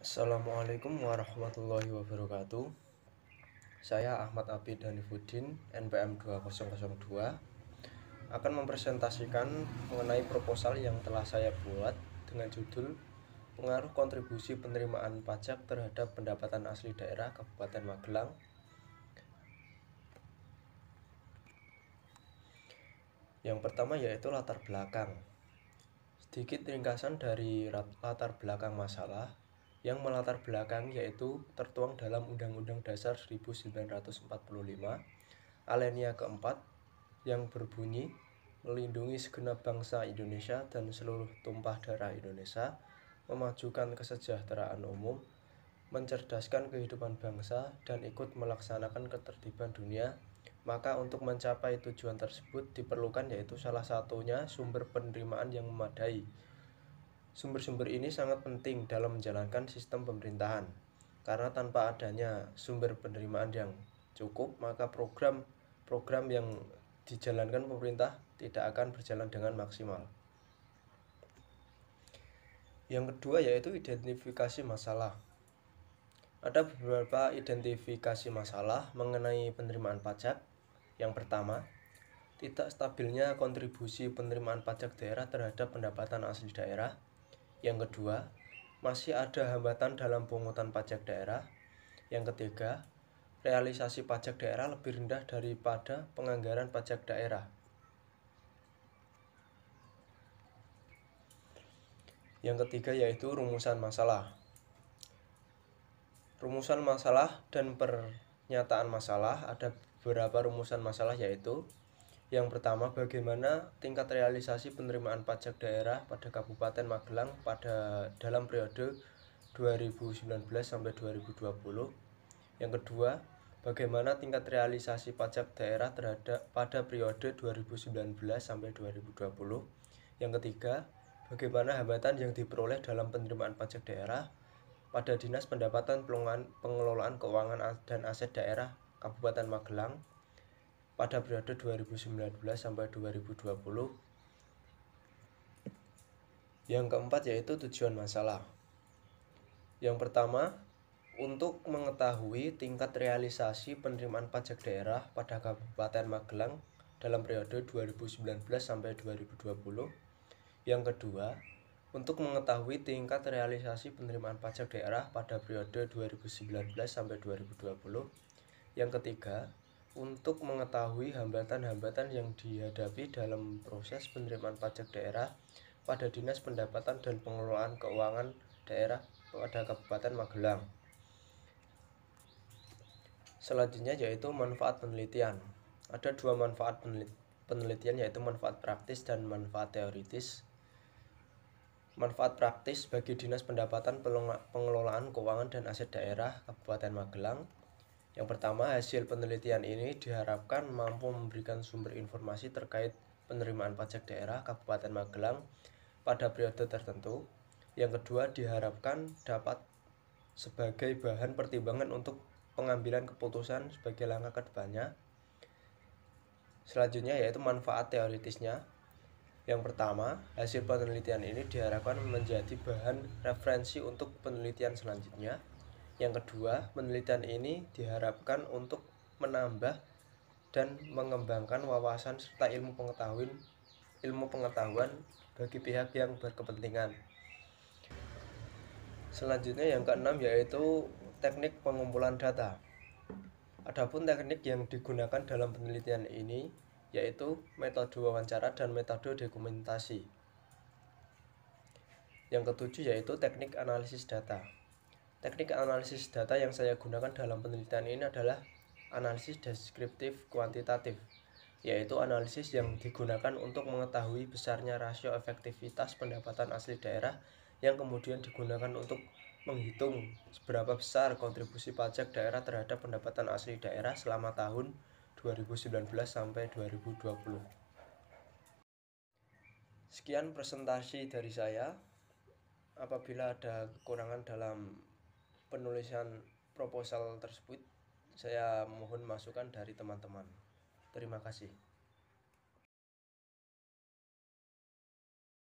Assalamualaikum warahmatullahi wabarakatuh. Saya Ahmad Abid Hanifuddin, NPM 2002, akan mempresentasikan mengenai proposal yang telah saya buat dengan judul Pengaruh Kontribusi Penerimaan Pajak Terhadap Pendapatan Asli Daerah Kabupaten Magelang. Yang pertama yaitu latar belakang. Sedikit ringkasan dari latar belakang masalah yang melatar belakang yaitu tertuang dalam Undang-Undang Dasar 1945 alinea keempat yang berbunyi melindungi segenap bangsa Indonesia dan seluruh tumpah darah Indonesia, memajukan kesejahteraan umum, mencerdaskan kehidupan bangsa, dan ikut melaksanakan ketertiban dunia. Maka untuk mencapai tujuan tersebut diperlukan yaitu salah satunya sumber penerimaan yang memadai. Sumber-sumber ini sangat penting dalam menjalankan sistem pemerintahan, karena tanpa adanya sumber penerimaan yang cukup, maka program yang dijalankan pemerintah tidak akan berjalan dengan maksimal. Yang kedua yaitu identifikasi masalah. Ada beberapa identifikasi masalah mengenai penerimaan pajak. Yang pertama, tidak stabilnya kontribusi penerimaan pajak daerah terhadap pendapatan asli daerah. Yang kedua, masih ada hambatan dalam pungutan pajak daerah. Yang ketiga, realisasi pajak daerah lebih rendah daripada penganggaran pajak daerah. Yang ketiga yaitu rumusan masalah. Rumusan masalah dan pernyataan masalah. Ada beberapa rumusan masalah yaitu: yang pertama, bagaimana tingkat realisasi penerimaan pajak daerah pada Kabupaten Magelang dalam periode 2019 sampai 2020. Yang kedua, bagaimana tingkat realisasi pajak daerah pada periode 2019 sampai 2020. Yang ketiga, bagaimana hambatan yang diperoleh dalam penerimaan pajak daerah pada Dinas Pendapatan Pengelolaan Keuangan dan Aset Daerah Kabupaten Magelang pada periode 2019 sampai 2020. Yang keempat yaitu tujuan masalah. Yang pertama, untuk mengetahui tingkat realisasi penerimaan pajak daerah pada Kabupaten Magelang dalam periode 2019 sampai 2020. Yang kedua, untuk mengetahui tingkat realisasi penerimaan pajak daerah pada periode 2019 sampai 2020. Yang ketiga, untuk mengetahui hambatan-hambatan yang dihadapi dalam proses penerimaan pajak daerah pada Dinas Pendapatan dan Pengelolaan Keuangan Daerah pada Kabupaten Magelang. Selanjutnya yaitu manfaat penelitian. Ada dua manfaat penelitian yaitu manfaat praktis dan manfaat teoritis. Manfaat praktis bagi Dinas Pendapatan Pengelolaan Keuangan dan Aset Daerah Kabupaten Magelang. Yang pertama, hasil penelitian ini diharapkan mampu memberikan sumber informasi terkait penerimaan pajak daerah Kabupaten Magelang pada periode tertentu. Yang kedua, diharapkan dapat sebagai bahan pertimbangan untuk pengambilan keputusan sebagai langkah ke depannya. Selanjutnya yaitu manfaat teoritisnya. Yang pertama, hasil penelitian ini diharapkan menjadi bahan referensi untuk penelitian selanjutnya. Yang kedua, penelitian ini diharapkan untuk menambah dan mengembangkan wawasan serta ilmu pengetahuan bagi pihak yang berkepentingan. Selanjutnya yang keenam yaitu teknik pengumpulan data. Adapun teknik yang digunakan dalam penelitian ini yaitu metode wawancara dan metode dokumentasi. Yang ketujuh yaitu teknik analisis data. Teknik analisis data yang saya gunakan dalam penelitian ini adalah analisis deskriptif kuantitatif, yaitu analisis yang digunakan untuk mengetahui besarnya rasio efektivitas pendapatan asli daerah yang kemudian digunakan untuk menghitung seberapa besar kontribusi pajak daerah terhadap pendapatan asli daerah selama tahun 2019 sampai 2020. Sekian presentasi dari saya. Apabila ada kekurangan dalam penulisan proposal tersebut, saya mohon masukan dari teman-teman. Terima kasih.